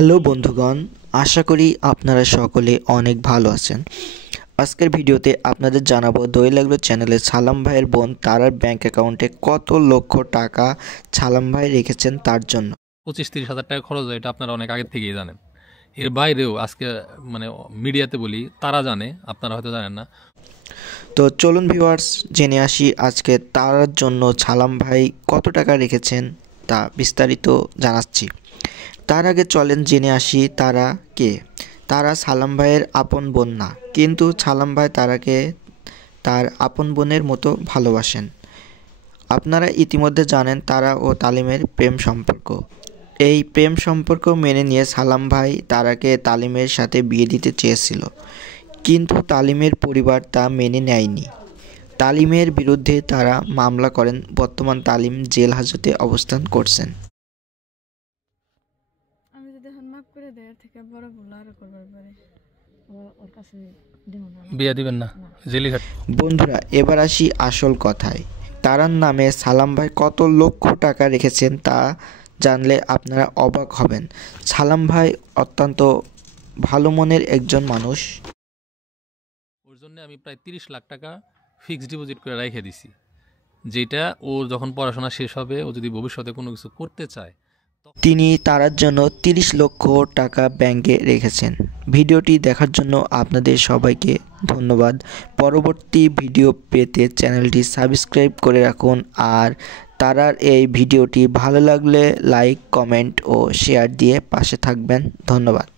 Hello বন্ধুগণ, আশা করি আপনারা সকলে অনেক ভালো আছেন। আজকের ভিডিওতে আপনাদের জানাবো দই লাগলো চ্যানেলে সালাম ভাইয়ের বোন তারার ব্যাংক অ্যাকাউন্টে কত লক্ষ টাকা সালাম ভাই রেখেছেন তার জন্য। 25-30 হাজার টাকা খরচ হয়, এটা আপনারা অনেক আগের থেকেই জানেন। এর বাইরেও আজকে মিডিয়াতে বলি, তারা জানে, আপনারা হয়তো জানেন না। তো চলুন ভিউয়ার্স, জেনে আসি আজকে তারার জন্য সালাম ভাই কত টাকা রেখেছেন তা বিস্তারিত জানাচ্ছি। তার আগে চলেন জেনে আসি তারা কে। তারা সালাম ভাইয়ের আপন বোন না, কিন্তু সালাম ভাই তারাকে তার আপন বোনের মতো ভালোবাসেন। আপনারা ইতিমধ্যে জানেন তারা ও তালিমের প্রেম সম্পর্ক। এই প্রেম সম্পর্ক মেনে নিয়ে সালাম ভাই তারাকে তালিমের সাথে বিয়ে দিতে চেয়েছিল, কিন্তু তালিমের পরিবার তা মেনে নেয়নি। তালিমের বিরুদ্ধে তারা মামলা করেন। বর্তমান তালিম জেল হাজতে অবস্থান করছেন। আমি যদি এখন মাফ করে দেয় থেকে বড় ভুল আর করবার পারে ওর কাছে বিয়ে দিবেন না, জেলি ঘাট। বন্ধুরা, এবার আসি আসল কথায়। তারার নামে সালাম ভাই কত লক্ষ টাকা রেখেছেন তা জানলে আপনারা অবাক হবেন। সালাম ভাই অত্যন্ত ভালো মনের একজন মানুষ। ওর জন্য আমি প্রায় 30 লাখ টাকা ফিক্সড ডিপোজিট করে রেখে দিছি, যেটা ওর যখন পড়াশোনা শেষ হবে, ও যদি ভবিষ্যতে কোনো কিছু করতে চায়। তিনি তারার জন্য 30 লক্ষ টাকা ব্যাংকে রেখেছেন। ভিডিওটি দেখার জন্য আপনাদের সবাইকে ধন্যবাদ। পরবর্তী ভিডিও পেতে চ্যানেলটি সাবস্ক্রাইব করে রাখুন। আর তারার এই ভিডিওটি ভালো লাগলে লাইক, কমেন্ট ও শেয়ার দিয়ে পাশে থাকবেন। ধন্যবাদ।